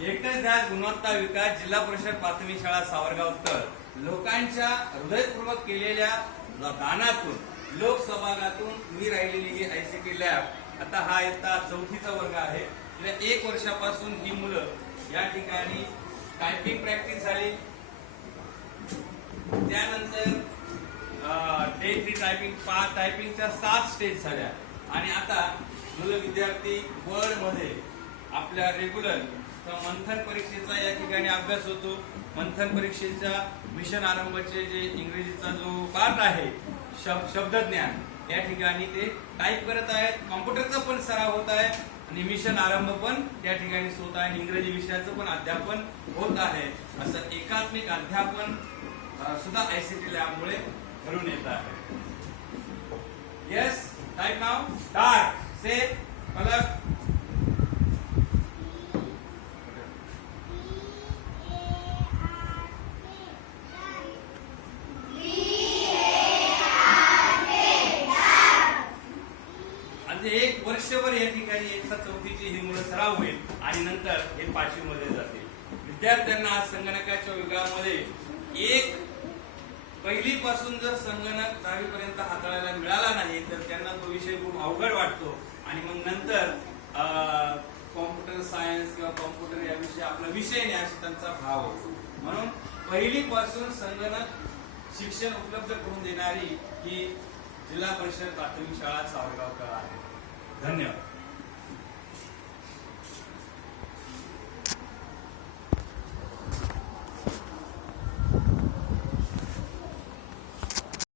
एकच ध्यास गुणवत्ता विकास जिल्हा परिषद प्राथमिक शाळा सावरगाव तर लोकांच्या हृदयपूर्वक केलेल्या दानातून लोकसहभागातून उभी राहिलेली ही आयसीटी लॅब आता हा इयत्ता चौथीचा वर्ग आहे. गेल्या 1 वर्षापासून ही मुलं या ठिकाणी टायपिंग प्रॅक्टिस झाली, त्यानंतर डे 3 टायपिंगच्या 7 स्टेज झाल्या आणि आता मुलं विद्यार्थी वर्ड मध्ये आपल्या रेग्युलर मंथन परीक्षेचा या ठिकाणी अभ्यास होतो. मंथन परीक्षेच्या मिशन आरंभचे जे इंग्रजीचा जो पार्ट आहे शब्दज्ञान या ठिकाणी ते टाईप करत आहेत. कॉम्प्युटरचा पण सराव होत आहे आणि मिशन आरंभ पण त्या ठिकाणी होत आहे. इंग्रजी विषयाचं पण अध्यापन होत आहे. असं एकात्मिक अध्यापन सुद्धा आयसीटी लॅबमुळे घडून येत आहे. येस, टाईप नाव डार्क से कलर एक वर्षभर या ठिकाणी इयत्ता चौथीची ही मुलं सराव होईल आणि नंतर हे 5वी मध्ये जातील. विद्यार्थ्यांना आज संगणकाच्या युगामध्ये पहिलीपासून जर संगणक 10वी पर्यंत हाताळायला मिळाला नाही तर त्यांना तो विषय खूप अवघड वाटतो आणि मग नंतर कॉम्प्युटर सायन्स किंवा कॉम्प्युटर या विषयी आपला विषय नाही असा त्यांचा भाव होतो. म्हणून पहिलीपासून संगणक शिक्षण उपलब्ध करून देणारी ही जिल्हा परिषद प्राथमिक शाळा सावरगाव आहे. धन्यवाद.